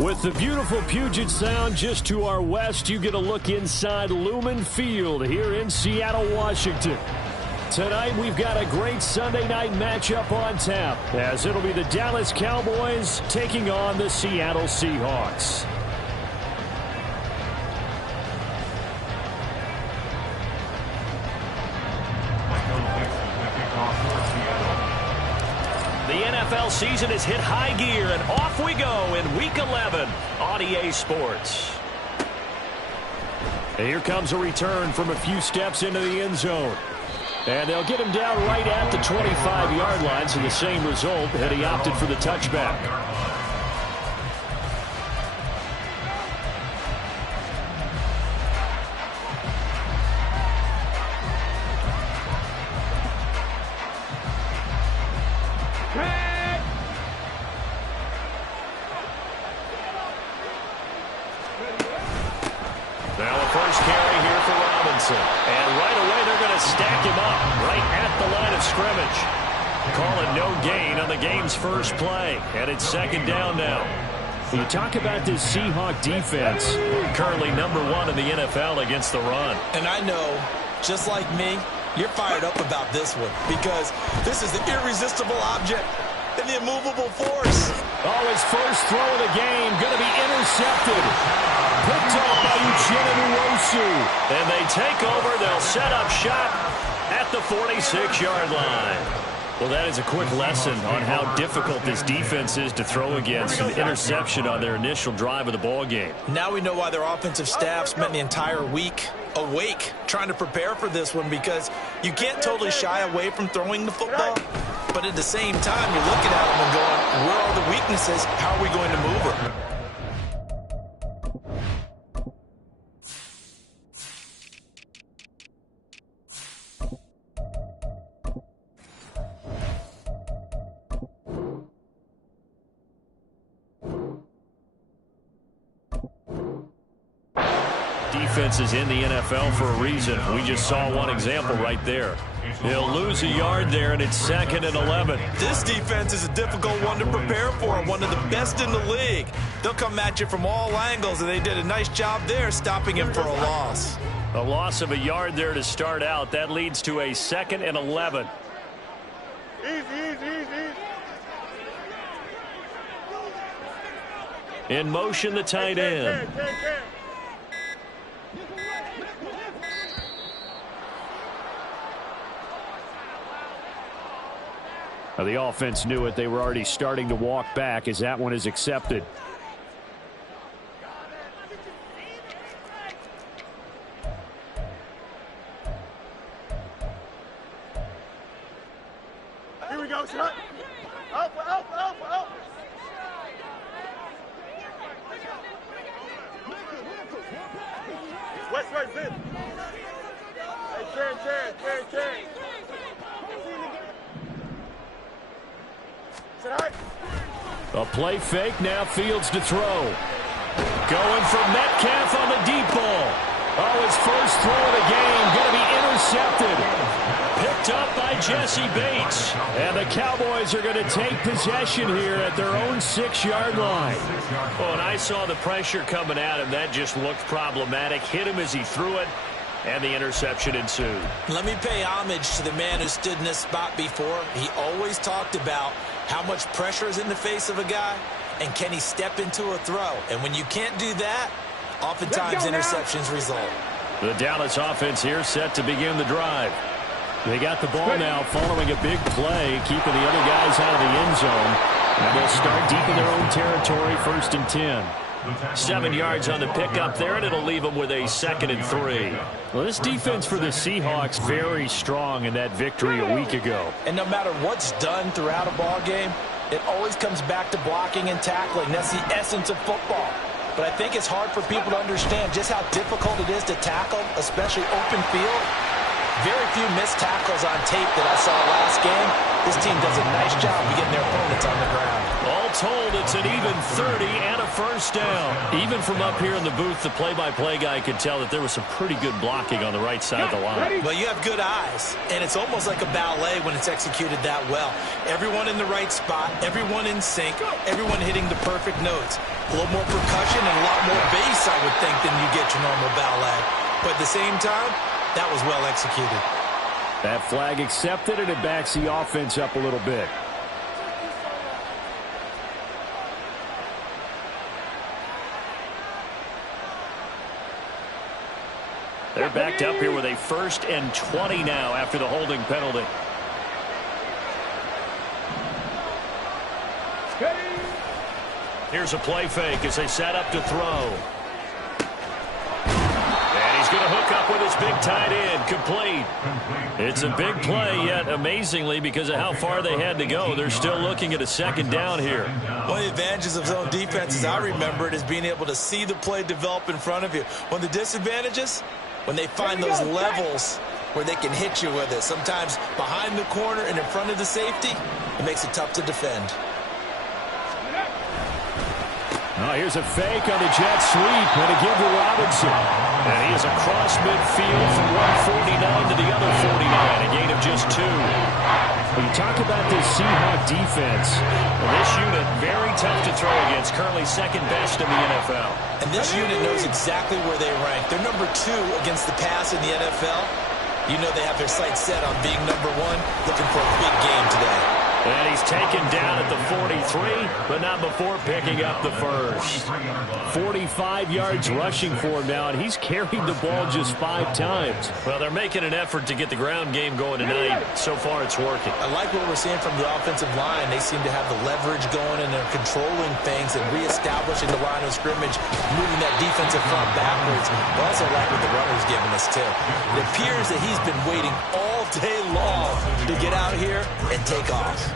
With the beautiful Puget Sound just to our west, you get a look inside Lumen Field here in Seattle, Washington. Tonight, we've got a great Sunday night matchup on tap, as it'll be the Dallas Cowboys taking on the Seattle Seahawks. The NFL season has hit high gear, and off we go in Week 11 on EA Sports. And here comes a return from a few steps into the end zone. And they'll get him down right at the 25-yard line, so the same result, and he opted for the touchback. Now a first carry here for Robinson. And right away they're going to stack him up right at the line of scrimmage. Call it no gain on the game's first play. And it's second down now. You talk about this Seahawk defense. Currently #1 in the NFL against the run. And I know, just like me, you're fired up about this one because this is the irresistible object and the immovable force. Oh, his first throw of the game going to be intercepted. Picked off by Uchenna. And they take over. They'll set up shop at the 46-yard line. Well, that is a quick lesson on how difficult this defense is to throw against. An interception on their initial drive of the ball game. Now we know why their offensive staff spent the entire week awake trying to prepare for this one, because you can't totally shy away from throwing the football. But at the same time, you're looking at them and going, where are the weaknesses? How are we going to move them? Defenses in the NFL for a reason. We just saw one example right there. They'll lose a yard there, and it's 2nd and 11. This defense is a difficult one to prepare for, one of the best in the league. They'll come at you from all angles, and they did a nice job there stopping him for a loss. A loss of a yard there to start out. That leads to a 2nd and 11. In motion, the tight end. Now, the offense knew it. They were already starting to walk back as that one is accepted. Here we go, shot. Up. West right, Zip. Hey, Karen. A play fake, now Fields to throw. Going for Metcalf on the deep ball. Oh, his first throw of the game going to be intercepted. Picked up by Jesse Bates. And the Cowboys are going to take possession here at their own 6-yard line. Oh, and I saw the pressure coming at him. That just looked problematic. Hit him as he threw it, and the interception ensued. Let me pay homage to the man who stood in this spot before. He always talked about how much pressure is in the face of a guy, and can he step into a throw? And when you can't do that, oftentimes interceptions result. The Dallas offense here set to begin the drive. They got the ball now following a big play, keeping the other guys out of the end zone. And they'll start deep in their own territory, 1st and 10. 7 yards on the pickup there, and it'll leave them with a 2nd and 3. Well, this defense for the Seahawks very strong in that victory a week ago. And no matter what's done throughout a ball game, it always comes back to blocking and tackling. That's the essence of football. But I think it's hard for people to understand just how difficult it is to tackle, especially open field. Very few missed tackles on tape that I saw last game. This team does a nice job of getting their opponents on the ground. All told, it's an even 30 and a first down. Even from up here in the booth, the play-by-play guy could tell that there was some pretty good blocking on the right side of the line. Well, you have good eyes, and it's almost like a ballet when it's executed that well. Everyone in the right spot, everyone in sync, everyone hitting the perfect notes. A little more percussion and a lot more bass, I would think, than you get your normal ballet. But at the same time, that was well executed. That flag accepted, and it backs the offense up a little bit. They're backed up here with a 1st and 20 now after the holding penalty. Here's a play fake as they set up to throw. And he's going to hook up with his big tight end, complete. It's a big play, yet amazingly, because of how far they had to go, they're still looking at a 2nd down here. One of the advantages of zone defense, as I remember it, is being able to see the play develop in front of you. One of the disadvantages, when they find those levels where they can hit you with it, sometimes behind the corner and in front of the safety, it makes it tough to defend. Oh, here's a fake on the jet sweep, and a give to Robinson. And he is across midfield from 149 to the other 49, a gain of just 2. When you talk about this Seahawks defense, well, this unit very tough to throw against, currently 2nd best in the NFL. And this unit knows exactly where they rank. They're number 2 against the pass in the NFL. You know they have their sights set on being number 1, looking for a big game today. And he's taken down at the 43, but not before picking up the first. 45 yards rushing for him now, and he's carried the ball just 5 times. Well, they're making an effort to get the ground game going tonight. So far, it's working. I like what we're seeing from the offensive line. They seem to have the leverage going, and they're controlling things and reestablishing the line of scrimmage, moving that defensive front backwards. I also like what the runner's giving us, too. It appears that he's been waiting all day long to get out here and take off.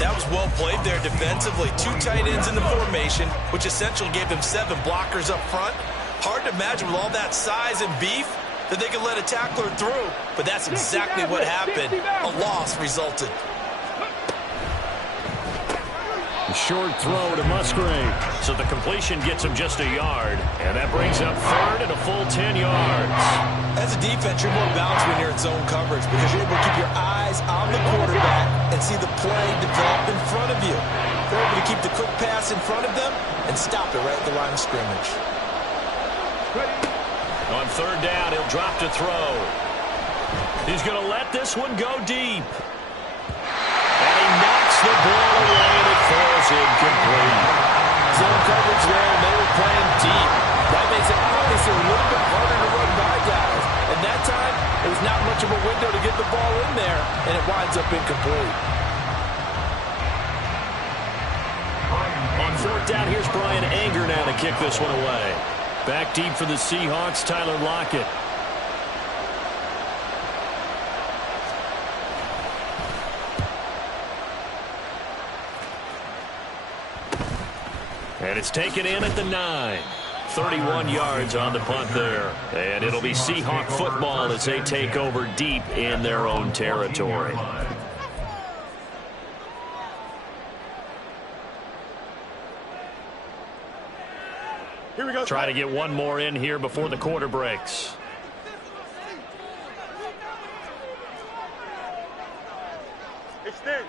That was well played there defensively. 2 tight ends in the formation, which essentially gave them 7 blockers up front. Hard to imagine with all that size and beef that they could let a tackler through, but that's exactly what happened. A loss resulted. A short throw to Musgrave. So the completion gets him just a yard, and that brings up 3rd and a full 10 yards. As a defense, you're more balanced when you're in zone coverage because you're able to keep your eyes on the quarterback and see the play develop in front of you. They're able to keep the quick pass in front of them and stop it right at the line of scrimmage. On 3rd down, he'll drop to throw. He's going to let this one go deep. And he knocks the ball away, and it falls incomplete. Zone coverage there, and they were playing deep. That makes it obviously a little bit harder to run by guys. And that time, it was not much of a window to get the ball in there, and it winds up incomplete. On 4th down, here's Brian Anger now to kick this one away. Back deep for the Seahawks, Tyler Lockett. And it's taken in at the 9. 31 yards on the punt there. And it'll be Seahawk football as they take over deep in their own territory. Here we go. Try to get one more in here before the quarter breaks. Extend.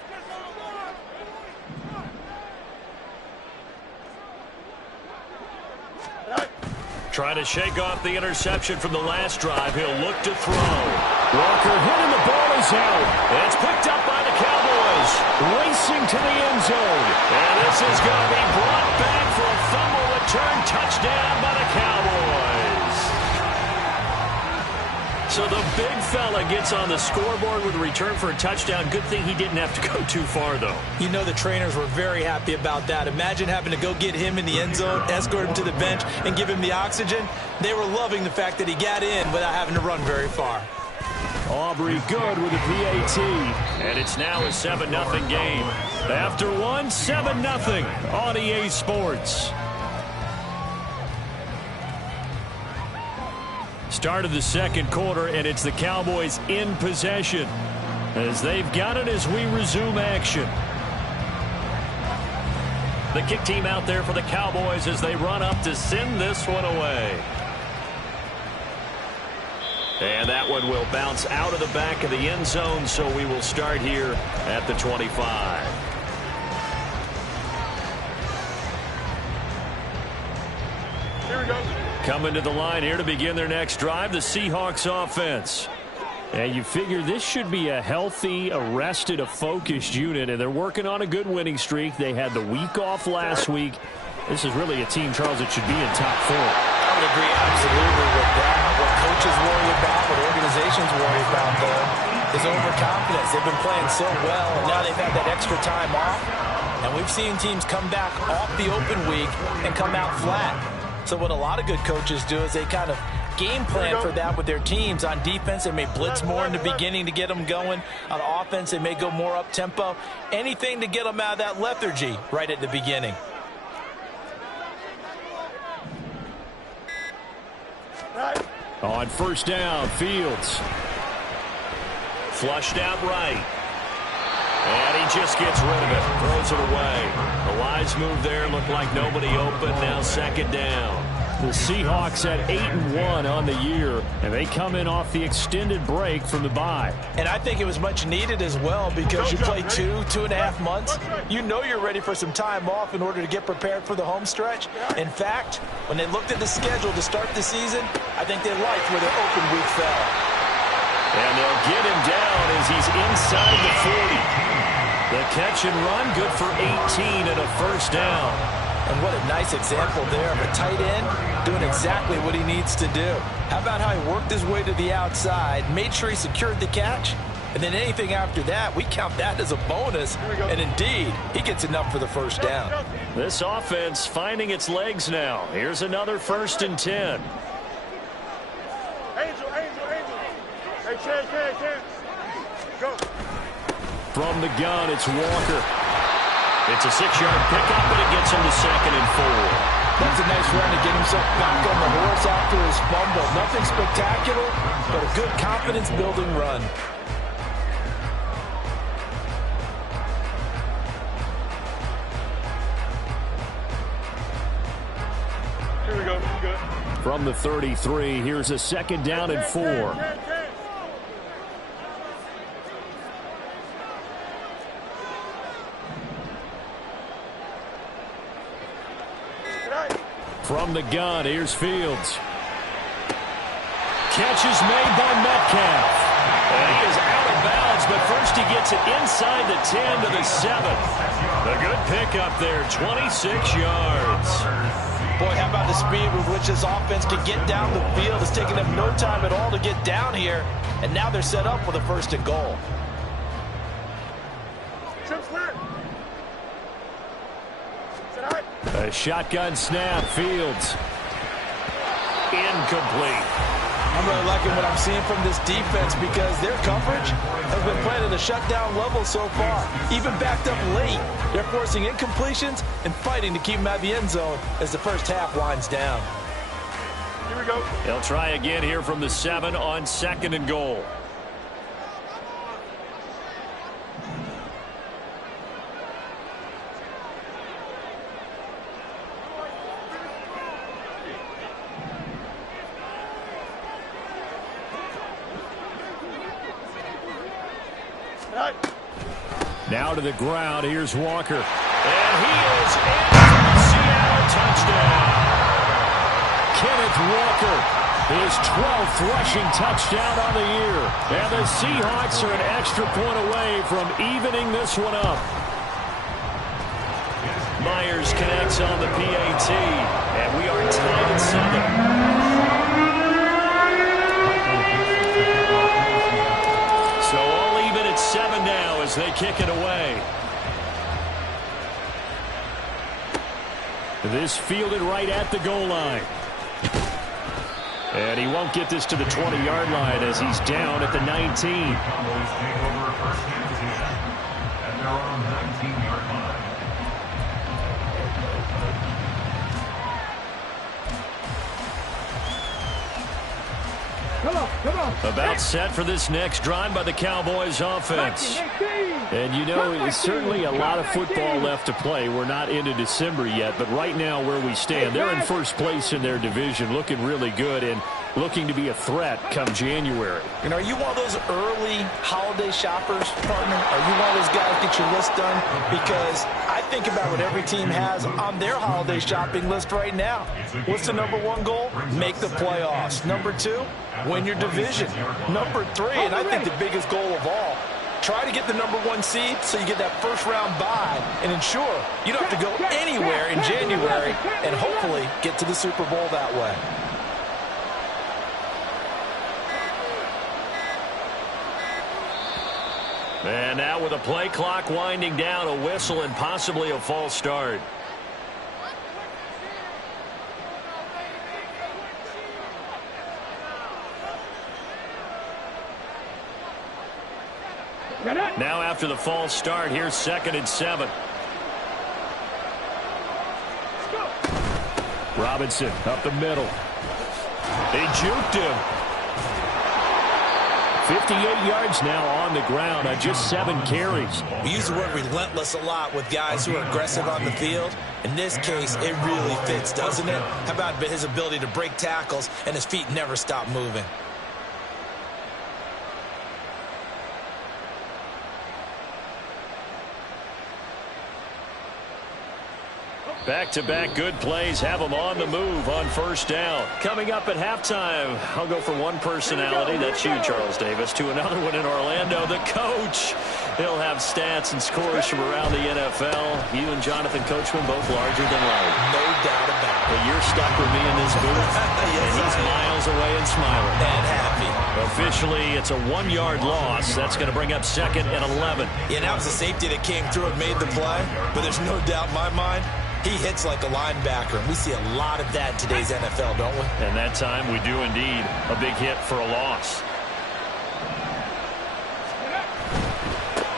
Trying to shake off the interception from the last drive. He'll look to throw. Walker hitting, the ball is out. And it's picked up by the Cowboys. Racing to the end zone. And this is going to be brought back for a fumble return touchdown by the Cowboys. So the big fella gets on the scoreboard with a return for a touchdown. Good thing he didn't have to go too far, though. You know the trainers were very happy about that. Imagine having to go get him in the end zone, escort him to the bench, and give him the oxygen. They were loving the fact that he got in without having to run very far. Aubrey good with a PAT. And it's now a 7-0 game. After one, 7-0 on EA Sports. Start of the second quarter, and it's the Cowboys in possession as they've got it as we resume action. The kick team out there for the Cowboys as they run up to send this one away. And that one will bounce out of the back of the end zone, so we will start here at the 25. Here we go. Coming to the line here to begin their next drive, the Seahawks offense. And you figure this should be a healthy, a focused unit, and they're working on a good winning streak. They had the week off last week. This is really a team, Charles, that should be in top 4. I would agree absolutely with that. What coaches worry about, what organizations worry about, though, is overconfidence. They've been playing so well, and now they've had that extra time off. And we've seen teams come back off the open week and come out flat. So what a lot of good coaches do is they kind of game plan for that with their teams. On defense, they may blitz more in the beginning to get them going. On offense, they may go more up-tempo. Anything to get them out of that lethargy right at the beginning. On first down, Fields. Flushed out right. And he just gets rid of it. Throws it away. The wise move there. Looked like nobody open. Now second down. The Seahawks at 8-1 on the year, and they come in off the extended break from the bye. And I think it was much needed as well because you play 2.5 months. You know you're ready for some time off in order to get prepared for the home stretch. In fact, when they looked at the schedule to start the season, I think they liked where their open week fell. And they'll get him down as he's inside the 40. The catch and run, good for 18 and a first down. And what a nice example there of a tight end doing exactly what he needs to do. How about how he worked his way to the outside, made sure he secured the catch, and then anything after that, we count that as a bonus. And indeed, he gets enough for the first down. This offense finding its legs now. Here's another 1st and 10. Angel. Hey, chance. Go. From the gun, it's Walker. It's a 6-yard pickup, but it gets him to 2nd and 4. That's a nice run to get himself back on the horse after his fumble. Nothing spectacular, but a good confidence-building run. Here we go. Good. From the 33, here's a 2nd down and 4. From the gun, here's Fields. Catch is made by Metcalf. And he is out of bounds, but first he gets it inside the 10 to the 7. A good pickup there, 26 yards. Boy, how about the speed with which this offense can get down the field? It's taking them no time at all to get down here, and now they're set up with a 1st and goal. A shotgun snap, Fields. Incomplete. I'm really liking what I'm seeing from this defense because their coverage has been playing at a shutdown level so far. Even backed up late, they're forcing incompletions and fighting to keep them out of the end zone as the first half winds down. Here we go. They'll try again here from the 7 on 2nd and goal. Now to the ground, here's Walker. And he is in for the Seattle touchdown. Kenneth Walker, his 12th rushing touchdown on the year. And the Seahawks are an extra point away from evening this one up. Myers connects on the PAT, and we are tied at 7. So all even at 7 now as they kick it away. This fielded right at the goal line. And he won't get this to the 20-yard line as he's down at the 19. About set for this next drive by the Cowboys offense. And you know, it's certainly a lot of football left to play. We're not into December yet, but right now where we stand, they're in first place in their division, looking really good and looking to be a threat come January. And are you one of those early holiday shoppers, partner? Are you one of those guys get your list done? Because I think about what every team has on their holiday shopping list right now. What's the number one goal? Make the playoffs. Number two, win your division. Number three, and I think the biggest goal of all, try to get the number one seed so you get that first round bye and ensure you don't have to go anywhere in January and hopefully get to the Super Bowl that way. And now with a play clock winding down, a whistle and possibly a false start. Now after the false start, here's 2nd and 7. Robinson up the middle. They juked him. 58 yards now on the ground on just 7 carries. We use the word relentless a lot with guys who are aggressive on the field. In this case, it really fits, doesn't it? How about his ability to break tackles and his feet never stop moving? Back-to-back good plays have them on the move on first down. Coming up at halftime, I'll go from one personality, that's you, Charles Davis, to another one in Orlando, the coach. He'll have stats and scores from around the NFL. You and Jonathan Coachman both larger than life. No doubt about it. But you're stuck with me in this booth, Yes, and he's miles away and smiling. And happy. Officially, it's a 1-yard loss. That's going to bring up 2nd and 11. Yeah, that was the safety that came through and made the play. But there's no doubt in my mind, he hits like a linebacker, and we see a lot of that in today's NFL, don't we? And that time we do indeed. A big hit for a loss.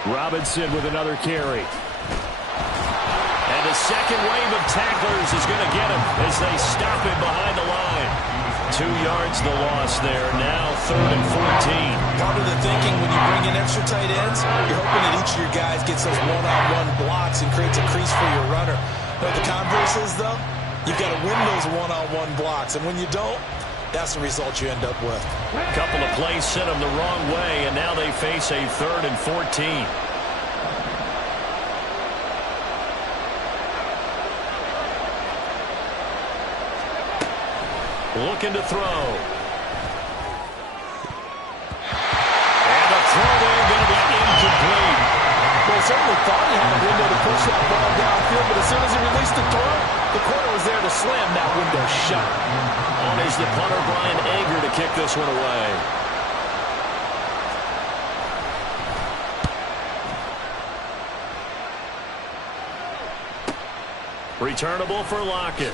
Robinson with another carry. And the second wave of tacklers is going to get him as they stop him behind the line. 2 yards the loss there. Now 3rd and 14. Part of the thinking when you bring in extra tight ends, you're hoping that each of your guys gets those one-on-one blocks and creates a crease for your runner. But the converse is, though, you've got to win those one-on-one blocks. And when you don't, that's the result you end up with. A couple of plays sent them the wrong way, and now they face a 3rd and 14. Looking to throw. And the throw there going to be incomplete. Well, certainly thought he had a window to push that ball downfield, but as soon as he released the throw, the corner was there to slam that window shut. On is the punter, Brian Ager, to kick this one away. Returnable for Lockett.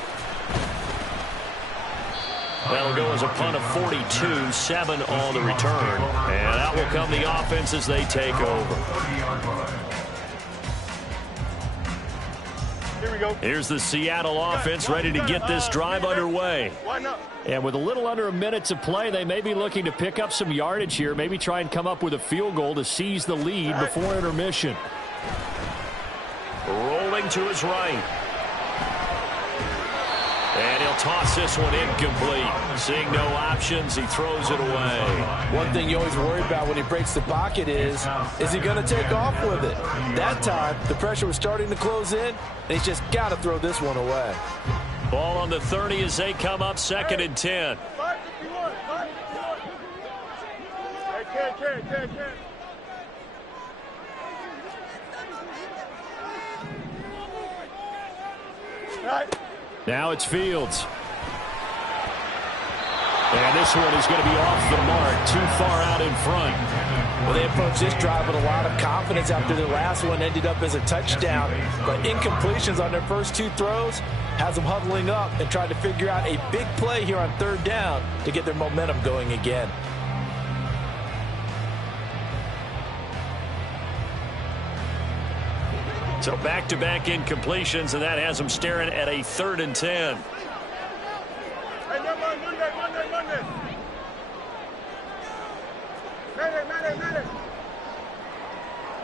That'll go as a punt of 42, 7 on the return. And out will come the offense as they take over. Here we go. Here's the Seattle offense ready to get this drive underway. And with a little under a minute to play, they may be looking to pick up some yardage here, maybe try and come up with a field goal to seize the lead before intermission. Rolling to his right. And he'll toss this one incomplete. Seeing no options, he throws it away. One thing you always worry about when he breaks the pocket is he going to take off with it? That time, the pressure was starting to close in, and he's just got to throw this one away. Ball on the 30 as they come up 2nd and 10. 551. 551. Hey, Ken. All right. Now it's Fields. And this one is going to be off the mark, too far out in front. Well, they approached this drive with a lot of confidence after their last one ended up as a touchdown. But incompletions on their first 2 throws has them huddling up and trying to figure out a big play here on 3rd down to get their momentum going again. So back-to-back incompletions, and that has them staring at a 3rd and 10. Hey, Monday. Madden.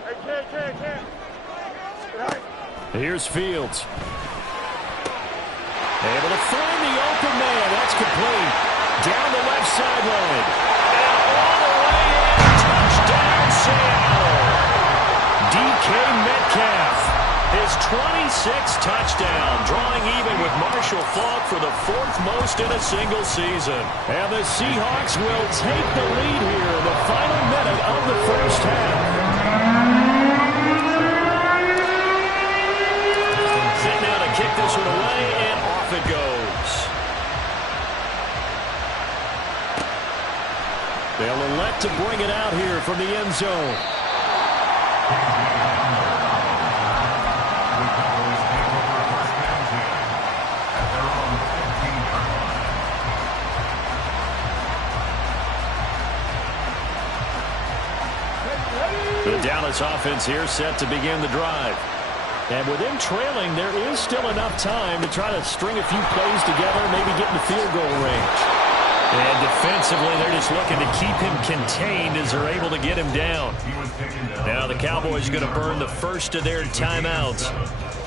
Hey, can't. Right. Here's Fields. Able to find the open man. That's complete. Down the left sideline. And all the way in. Touchdown, Seattle. DK Metcalf. His 26th touchdown, drawing even with Marshall Faulk for the 4th most in a single season. And the Seahawks will take the lead here in the final minute of the first half. Set now to kick this one away, and off it goes. They'll elect to bring it out here from the end zone. The Dallas offense here set to begin the drive. And with them trailing, there is still enough time to try to string a few plays together, maybe get in the field goal range. And defensively, they're just looking to keep him contained as they're able to get him down. Now the Cowboys are going to burn the first of their timeouts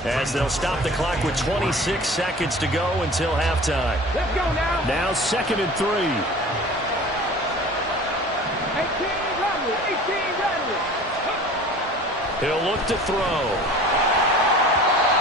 as they'll stop the clock with 26 seconds to go until halftime. Let's go now. Now 2nd and 3. 18 run. He'll look to throw.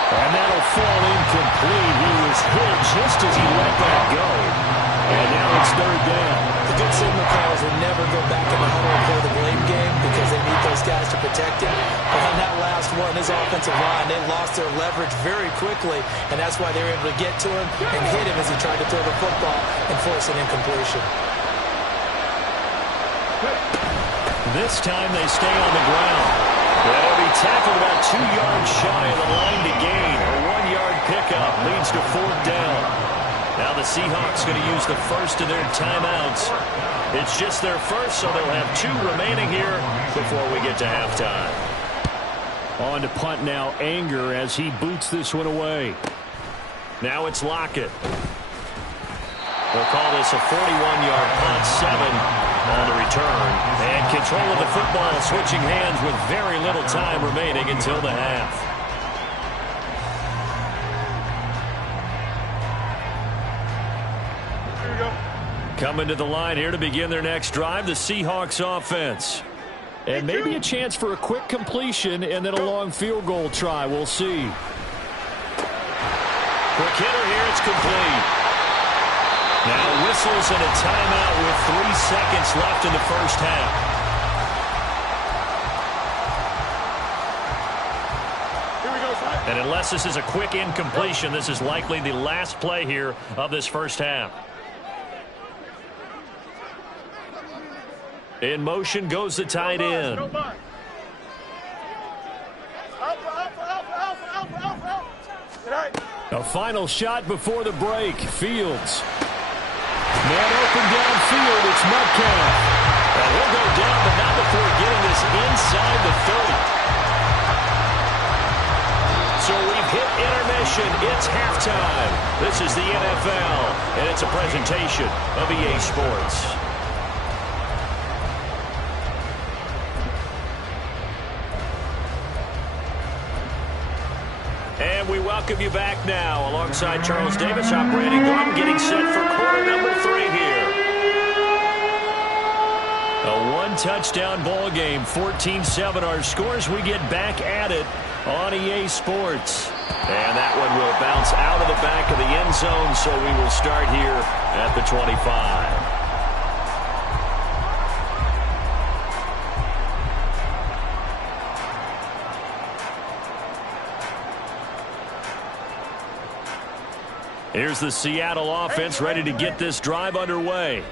And that'll fall incomplete. He was hit just as he let that go. And now it's 3rd down. The good signal calls will never go back in the huddle and play the blame game because they need those guys to protect him. But on that last one, his offensive line, they lost their leverage very quickly, and that's why they were able to get to him and hit him as he tried to throw the football and force an incompletion. This time they stay on the ground. They'll be tackled about 2 yards shy of the line to gain. A 1-yard pickup leads to 4th down. Now the Seahawks going to use the first of their timeouts. It's just their first, so they'll have 2 remaining here before we get to halftime. On to punt now, Anger as he boots this one away. Now it's Lockett. We'll call this a 41-yard punt, 7 on the return. And control of the football switching hands with very little time remaining until the half. Coming to the line here to begin their next drive, the Seahawks offense. And maybe a chance for a quick completion and then a long field goal try. We'll see. Quick hitter here, it's complete. Now whistles and a timeout with 3 seconds left in the first half. Here we go, son. And unless this is a quick incompletion, this is likely the last play here of this first half. In motion goes the tight end. A final shot before the break. Fields. Man open downfield. It's Metcalf. And he'll go down, but not before getting this inside the 30. So we've hit intermission. It's halftime. This is the NFL, and it's a presentation of EA Sports. And we welcome you back now alongside Charles Davis. I'm Brandon Gordon getting set for quarter number 3 here. A 1-touchdown ball game, 14-7 our scores. We get back at it on EA Sports. And that one will bounce out of the back of the end zone, so we will start here at the 25. Here's the Seattle offense ready to get this drive underway.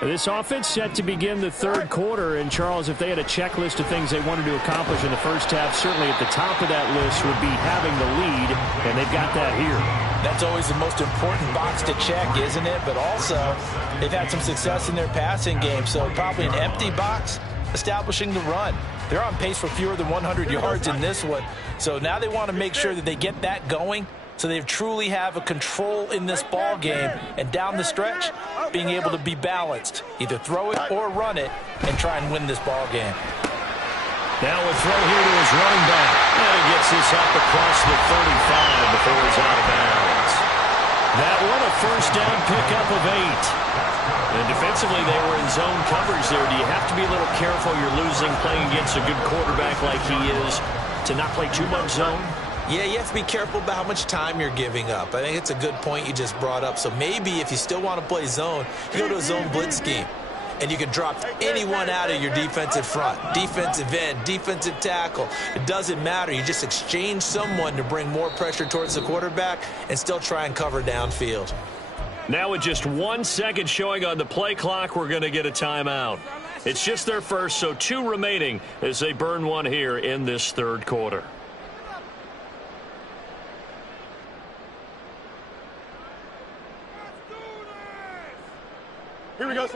This offense set to begin the 3rd quarter. And, Charles, if they had a checklist of things they wanted to accomplish in the first half, certainly at the top of that list would be having the lead, and they've got that here. That's always the most important box to check, isn't it? But also, they've had some success in their passing game, so probably an empty box establishing the run. They're on pace for fewer than 100 yards in this one. So now they want to make sure that they get that going So they truly have a control in this ball game, and down the stretch, being able to be balanced. Either throw it or run it and try and win this ball game. Now a throw here to his running back. And he gets this up across the 35 before he's out of bounds. That one a first down pickup of 8. And defensively, they were in zone coverage there. Do you have to be a little careful? You're losing playing against a good quarterback like he is to not play too much zone? Yeah, you have to be careful about how much time you're giving up. I think it's a good point you just brought up. So maybe if you still want to play zone, you go to a zone blitz scheme. And you can drop anyone out of your defensive front. Defensive end, defensive tackle. It doesn't matter. You just exchange someone to bring more pressure towards the quarterback and still try and cover downfield. Now with just 1 second showing on the play clock, we're going to get a timeout. It's just their first, so 2 remaining as they burn one here in this third quarter. Here we go.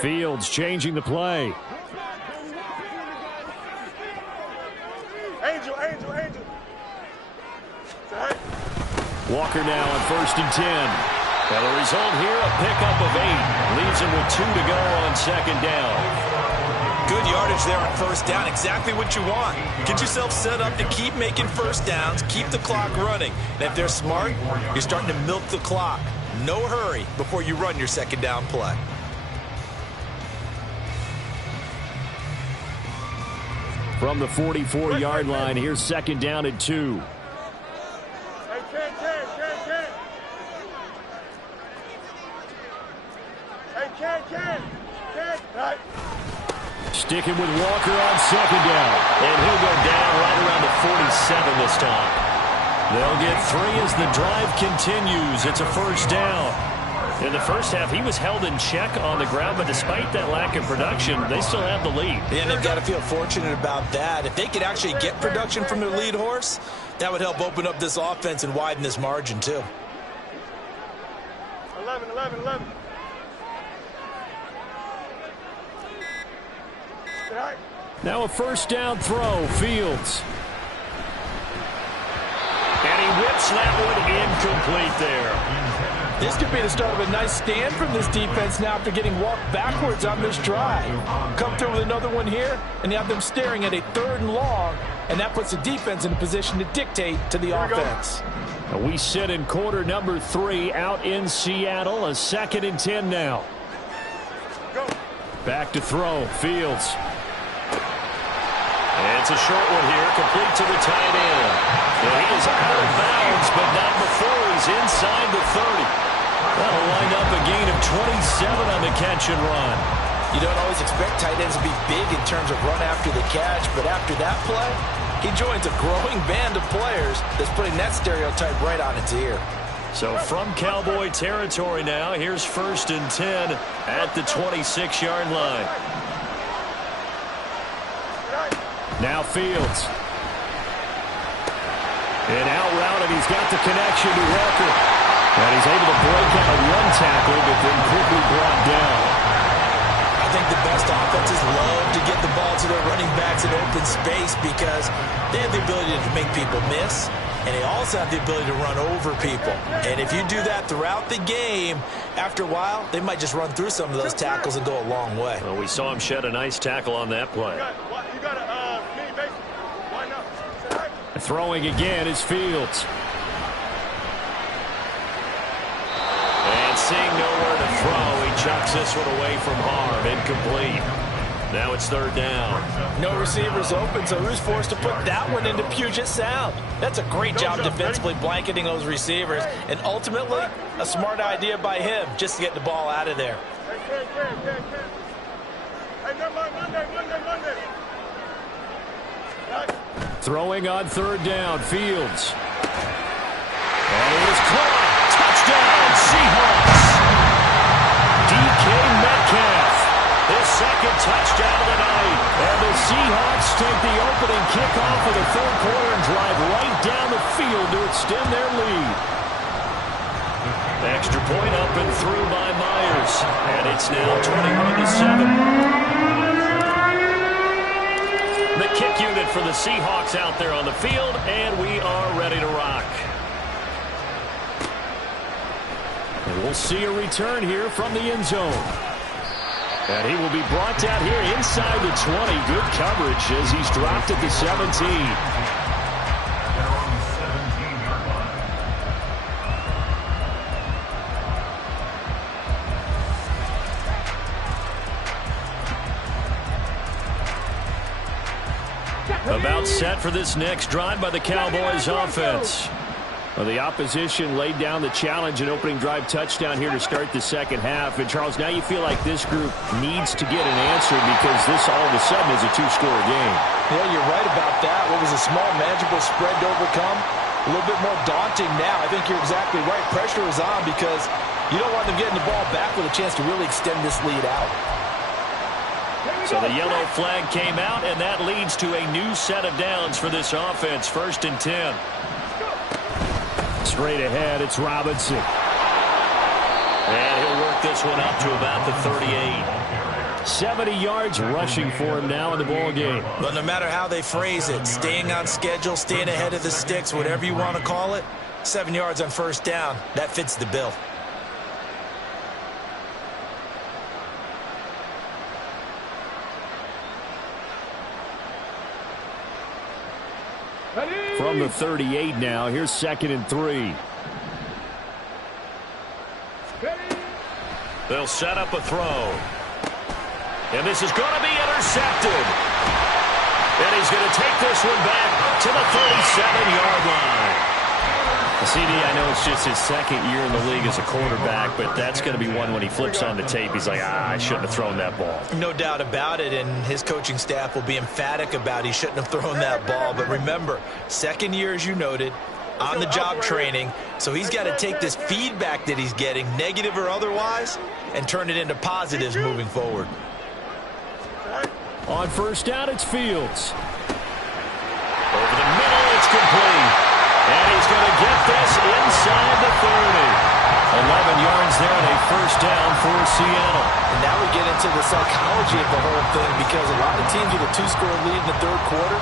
Fields changing the play. Angel. Walker now on 1st and 10. Well, the result here, a pickup of 8. Leaves him with 2 to go on 2nd down. Good yardage there on 1st down. Exactly what you want. Get yourself set up to keep making 1st downs, keep the clock running. And if they're smart, you're starting to milk the clock. No hurry before you run your 2nd down play. From the 44-yard line, here's 2nd down and 2. Hey, Ken. Hey, Ken. Right. Sticking with Walker on 2nd down. And he'll go down right around the 47 this time. They'll get 3 as the drive continues. It's a 1st down. In the first half, he was held in check on the ground, but despite that lack of production, they still have the lead. Yeah, and they've got to feel fortunate about that. If they could actually get production from their lead horse, that would help open up this offense and widen this margin, too. 11. Now a 1st down throw, Fields. And he whips that one incomplete there. This could be the start of a nice stand from this defense now after getting walked backwards on this drive. Come through with another one here, and you have them staring at a 3rd and long, and that puts the defense in a position to dictate to the offense. We sit in quarter number 3 out in Seattle. A 2nd and 10 now. Back to throw, Fields. And it's a short one here, complete to the tight end. And he is out of bounds, but not before he's inside the 30. That'll wind up a gain of 27 on the catch and run. You don't always expect tight ends to be big in terms of run after the catch, but after that play, he joins a growing band of players that's putting that stereotype right on its ear. So from Cowboy territory now, here's 1st and 10 at the 26-yard line. Now Fields. And out route, and he's got the connection to Walker. And he's able to break out one tackle, but then quickly brought down. I think the best offenses love to get the ball to their running backs in open space because they have the ability to make people miss, and they also have the ability to run over people. And if you do that throughout the game, after a while, they might just run through some of those tackles and go a long way. Well, we saw him shed a nice tackle on that play. You got a mini base. Why not? Throwing again is Fields. And seeing nowhere to throw, he chucks this one away from harm. Incomplete. Now it's 3rd down. No receivers open, so who's forced to put that one into Puget Sound? That's a great job defensively blanketing those receivers, and ultimately, a smart idea by him just to get the ball out of there. Hey, never mind, Monday. Throwing on 3rd down, Fields. And it is caught. Touchdown, Seahawks. DK Metcalf. His 2nd touchdown of the night. And the Seahawks take the opening kickoff of the 3rd quarter and drive right down the field to extend their lead. Extra point up and through by Myers. And it's now 21-7. The kick unit for the Seahawks out there on the field, and we are ready to rock. And we'll see a return here from the end zone. And he will be brought down here inside the 20. Good coverage as he's dropped at the 17. About set for this next drive by the Cowboys offense. Well, the opposition laid down the challenge and opening drive touchdown here to start the second half. And, Charles, now you feel like this group needs to get an answer because this all of a sudden is a two-score game. Yeah, you're right about that. What was a small, manageable spread to overcome, a little bit more daunting now. I think you're exactly right. Pressure is on because you don't want them getting the ball back with a chance to really extend this lead out. So the yellow flag came out, and that leads to a new set of downs for this offense. 1st and 10. Straight ahead, it's Robinson. And he'll work this one up to about the 38. 70 yards rushing for him now in the ball game. But no matter how they phrase it, staying on schedule, staying ahead of the sticks, whatever you want to call it, 7 yards on 1st down, that fits the bill. From the 38 now, here's 2nd and 3. They'll set up a throw. And this is going to be intercepted. And he's going to take this one back to the 37-yard line. CD, I know it's just his 2nd year in the league as a quarterback, but that's going to be one when he flips on the tape. He's like, I shouldn't have thrown that ball. No doubt about it, and his coaching staff will be emphatic about he shouldn't have thrown that ball. But remember, 2nd year, as you noted, on-the-job training, so he's got to take this feedback that he's getting, negative or otherwise, and turn it into positives moving forward. On 1st down, it's Fields. Over the middle, it's complete. And he's going to get this inside the 30. 11 yards there and a 1st down for Seattle. And now we get into the psychology of the whole thing because a lot of teams with a 2-score lead in the 3rd quarter,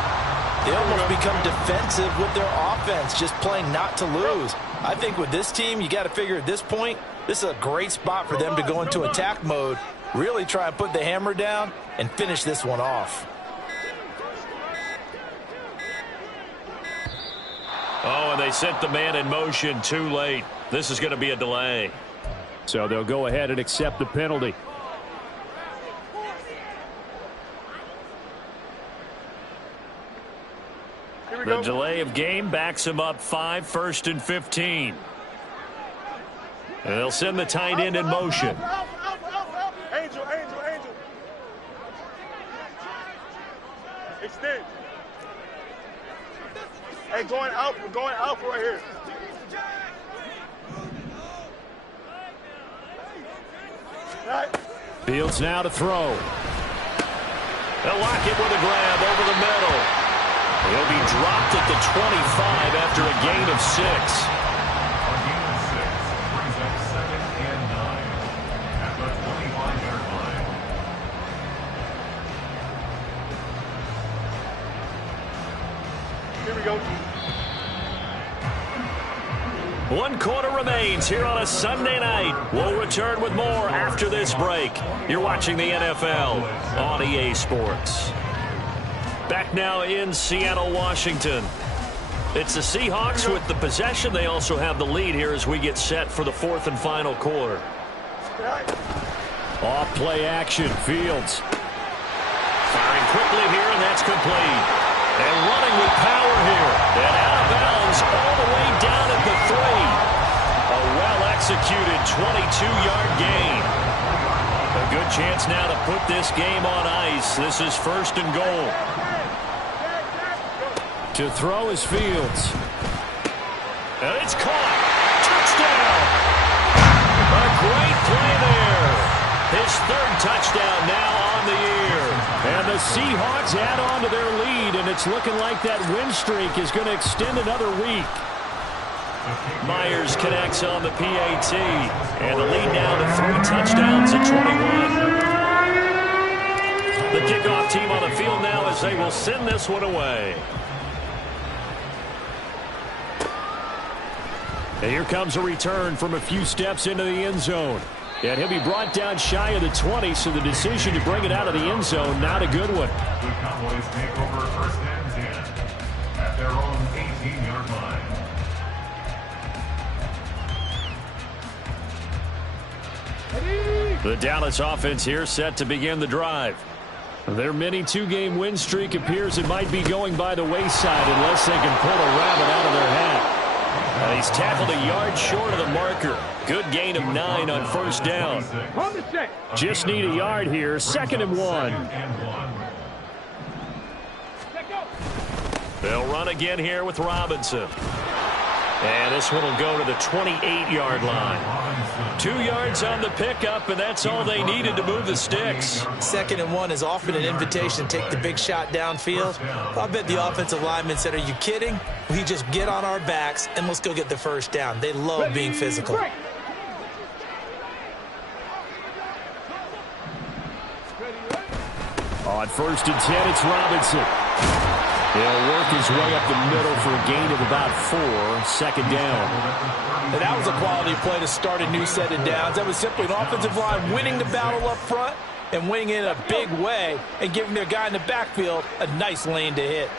they almost become defensive with their offense, just playing not to lose. I think with this team, you got to figure at this point, this is a great spot for them to go into attack mode, really try and put the hammer down and finish this one off. Oh, and they sent the man in motion too late. This is going to be a delay. So they'll go ahead and accept the penalty. The delay of game backs him up 5, 1st and 15. And they'll send the tight end in motion. Angel. Extend. Hey, going out right here. Fields now to throw. They'll lock it with a grab over the middle. He'll be dropped at the 25 after a gain of 6. Here we go. 1 quarter remains here on a Sunday night. We'll return with more after this break. You're watching the NFL on EA Sports. Back now in Seattle, Washington. It's the Seahawks with the possession. They also have the lead here as we get set for the 4th and final quarter. Off play action, Fields. Firing quickly here, and that's complete. And running with power here. And out of bounds all the way down at the 3. A well-executed 22-yard gain. A good chance now to put this game on ice. This is 1st and goal. To throw is Fields. And it's caught. Touchdown. A great play there. His 3rd touchdown now on the year. And the Seahawks add on to their lead, and it's looking like that win streak is going to extend another week. Myers connects on the PAT. And the lead now to 3 touchdowns at 21. The the kickoff team on the field now as they will send this one away. And here comes a return from a few steps into the end zone. And he'll be brought down shy of the 20, so the decision to bring it out of the end zone, not a good one. The Cowboys take over first and 10 at their own 18-yard line. The Dallas offense here set to begin the drive. Their mini two-game win streak appears it might be going by the wayside unless they can pull a rabbit out of their hat. And he's tackled a yard short of the marker. Good gain of 9 on first down. Just need a yard here. 2nd and 1. They'll run again here with Robinson. And this one will go to the 28-yard line. 2 yards on the pickup, and that's all they needed to move the sticks. 2nd and 1 is often an invitation to take the big shot downfield. I bet the offensive linemen said, are you kidding? We just get on our backs, and let's go get the first down. They love being physical. On 1st and 10, it's Robinson. He'll work his way up the middle for a gain of about 4. 2nd down. And that was a quality play to start a new set of downs. That was simply an offensive line winning the battle up front and winning it in a big way and giving their guy in the backfield a nice lane to hit.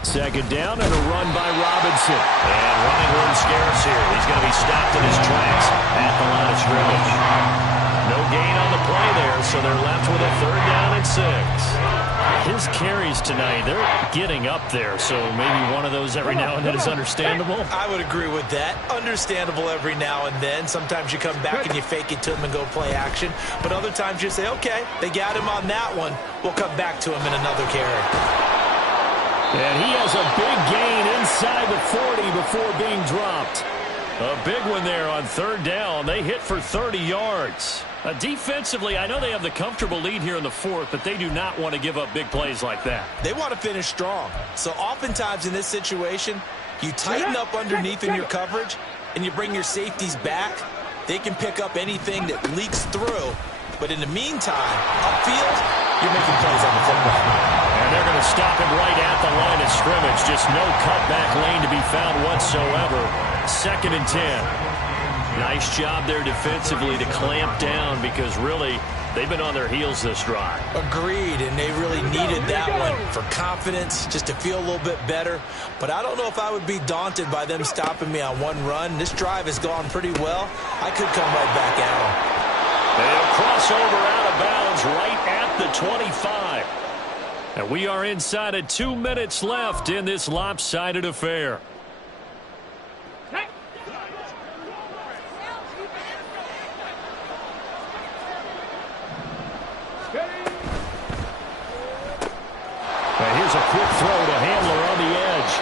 2nd down and a run by Robinson. And running room scarce here. He's going to be stopped in his tracks at the line of scrimmage. No gain on the play there, so they're left with a 3rd down and 6. His carries tonight, they're getting up there, so maybe one of those every now and then is understandable. I would agree with that. Understandable every now and then. Sometimes you come back and you fake it to him and go play action. But other times you say, okay, they got him on that one. We'll come back to him in another carry. And he has a big gain inside the 40 before being dropped. A big one there on 3rd down. They hit for 30 yards. Defensively, I know they have the comfortable lead here in the 4th, but they do not want to give up big plays like that. They want to finish strong. So oftentimes in this situation, you tighten up underneath in your coverage, and you bring your safeties back. They can pick up anything that leaks through. But in the meantime, upfield, you're making plays on the football. And they're going to stop him right at the line of scrimmage. Just no cutback lane to be found whatsoever. 2nd and 10. Nice job there defensively to clamp down because really they've been on their heels this drive. Agreed, and they really needed that one for confidence, just to feel a little bit better. But I don't know if I would be daunted by them stopping me on one run. This drive has gone pretty well. I could come right back at them. They'll cross over out of bounds right at the 25. And we are inside of 2 minutes left in this lopsided affair. Here's a quick throw to Handler on the edge.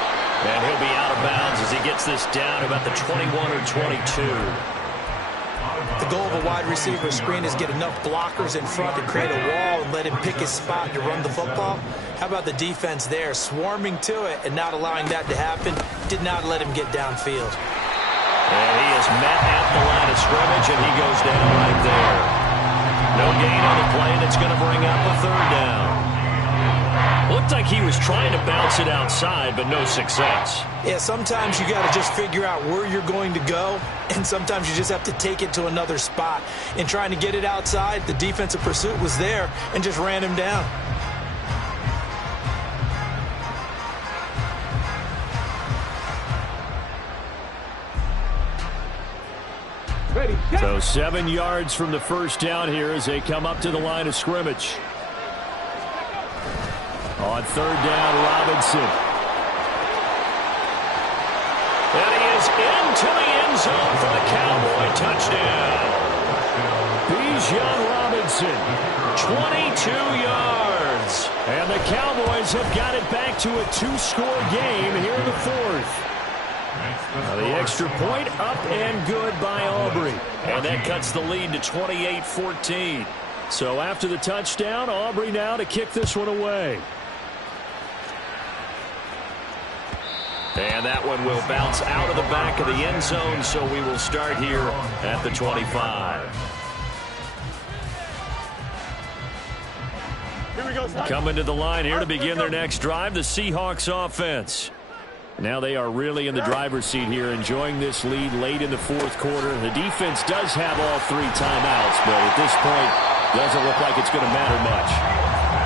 And he'll be out of bounds as he gets this down about the 21 or 22. The goal of a wide receiver screen is get enough blockers in front to create a wall and let him pick his spot to run the football. How about the defense there, swarming to it and not allowing that to happen? Did not let him get downfield. And he is met at the line of scrimmage, and he goes down right there. No gain on the play, and it's going to bring up a 3rd down. Looked like he was trying to bounce it outside, but no success. Yeah, sometimes you got to just figure out where you're going to go, and sometimes you just have to take it to another spot. In trying to get it outside, the defensive pursuit was there and just ran him down. So 7 yards from the first down here as they come up to the line of scrimmage. On 3rd down, Robinson. And he is into the end zone for the Cowboy touchdown. Bijan Robinson, 22 yards. And the Cowboys have got it back to a 2-score game here in the 4th. Now the extra point up and good by Aubrey. And that cuts the lead to 28-14. So after the touchdown, Aubrey now to kick this one away. And that one will bounce out of the back of the end zone, so we will start here at the 25. Coming to the line here to begin their next drive, the Seahawks offense. Now they are really in the driver's seat here, enjoying this lead late in the fourth quarter. The defense does have all 3 timeouts, but at this point, doesn't look like it's going to matter much.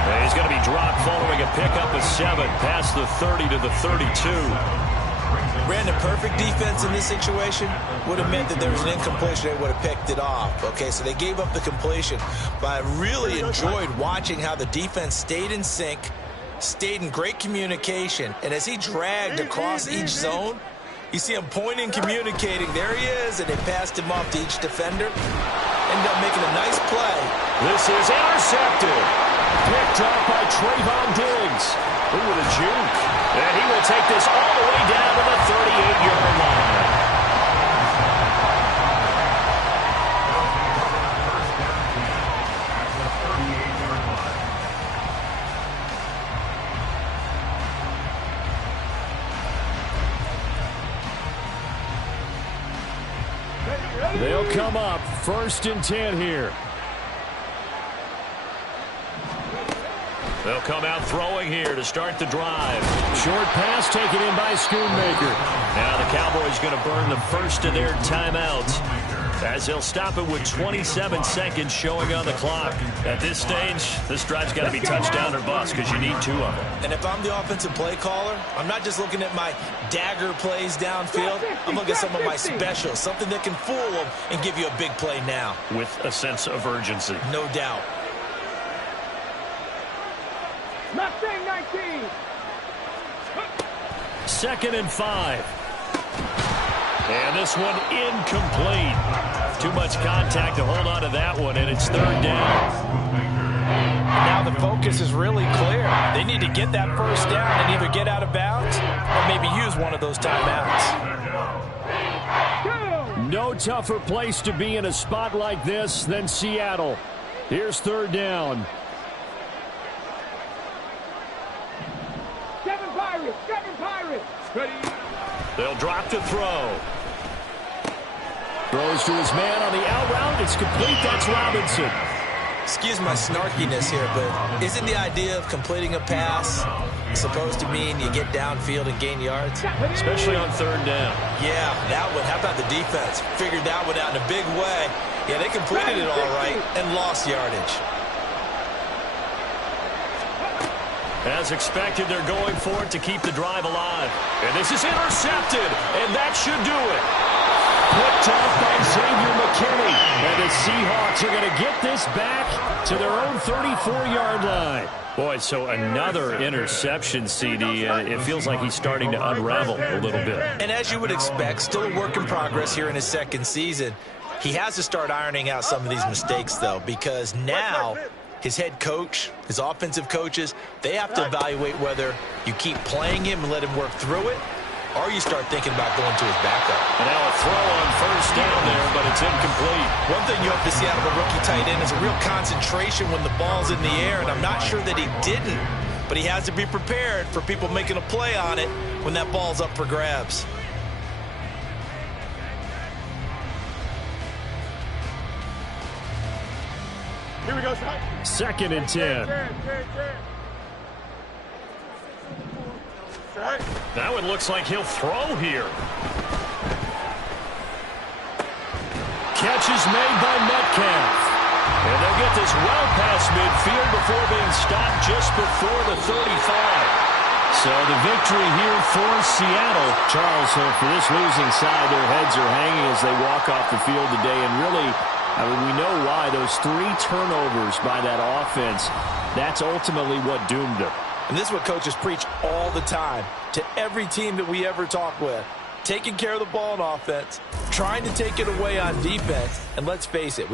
And he's going to be dropped following a pickup of 7 past the 30 to the 32. Brandon, perfect defense in this situation would have meant that there was an incompletion. They would have picked it off. Okay, so they gave up the completion. But I really enjoyed watching how the defense stayed in sync, stayed in great communication, and as he dragged across each zone, you see him pointing, communicating. There he is, and they passed him off to each defender. Ended up making a nice play. This is intercepted. Picked up by Trayvon Diggs. Ooh, with a juke. And he will take this all the way down to the 38-yard line. They'll come up 1st and 10 here. They'll come out throwing here to start the drive. Short pass taken in by Schoonmaker. Now the Cowboys going to burn the first of their timeouts as they'll stop it with 27 seconds showing on the clock. At this stage, this drive's got to be touchdown or bust because you need 2 of them. And if I'm the offensive play caller, I'm not just looking at my dagger plays downfield. I'm looking at some of my specials, something that can fool them and give you a big play now. With a sense of urgency. No doubt. Mustang 19. 2nd and 5. And this one incomplete. Too much contact to hold on to that one, and it's 3rd down. Now the focus is really clear. They need to get that first down and either get out of bounds or maybe use one of those timeouts. No tougher place to be in a spot like this than Seattle. Here's 3rd down. 7 Pirates. Ready. They'll drop to throw. Throws to his man on the out route. It's complete. That's Robinson. Excuse my snarkiness here, but isn't the idea of completing a pass supposed to mean you get downfield and gain yards? Especially on 3rd down. Yeah, that one. How about the defense? Figured that one out in a big way. Yeah, they completed it all right and lost yardage. As expected, they're going for it to keep the drive alive. And this is intercepted, and that should do it. Picked off by Xavier McKinney. And the Seahawks are going to get this back to their own 34-yard line. Boy, so another interception, CD, and it feels like he's starting to unravel a little bit. And as you would expect, still a work in progress here in his 2nd season. He has to start ironing out some of these mistakes, though, because now his head coach, his offensive coaches, they have to evaluate whether you keep playing him and let him work through it, or you start thinking about going to his backup. And now a throw on 1st down there, but it's incomplete. One thing you hope to see out of a rookie tight end is a real concentration when the ball's in the air, and I'm not sure that he didn't, but he has to be prepared for people making a play on it when that ball's up for grabs. Here we go, 2nd and 10. That one looks like he'll throw here. Catch is made by Metcalf. And they'll get this well past midfield before being stopped just before the 35. So the victory here for Seattle. Charles, so for this losing side, their heads are hanging as they walk off the field today. And really, I mean, we know why. Those 3 turnovers by that offense, that's ultimately what doomed them. And this is what coaches preach all the time to every team that we ever talk with. Taking care of the ball on offense, trying to take it away on defense, and let's face it,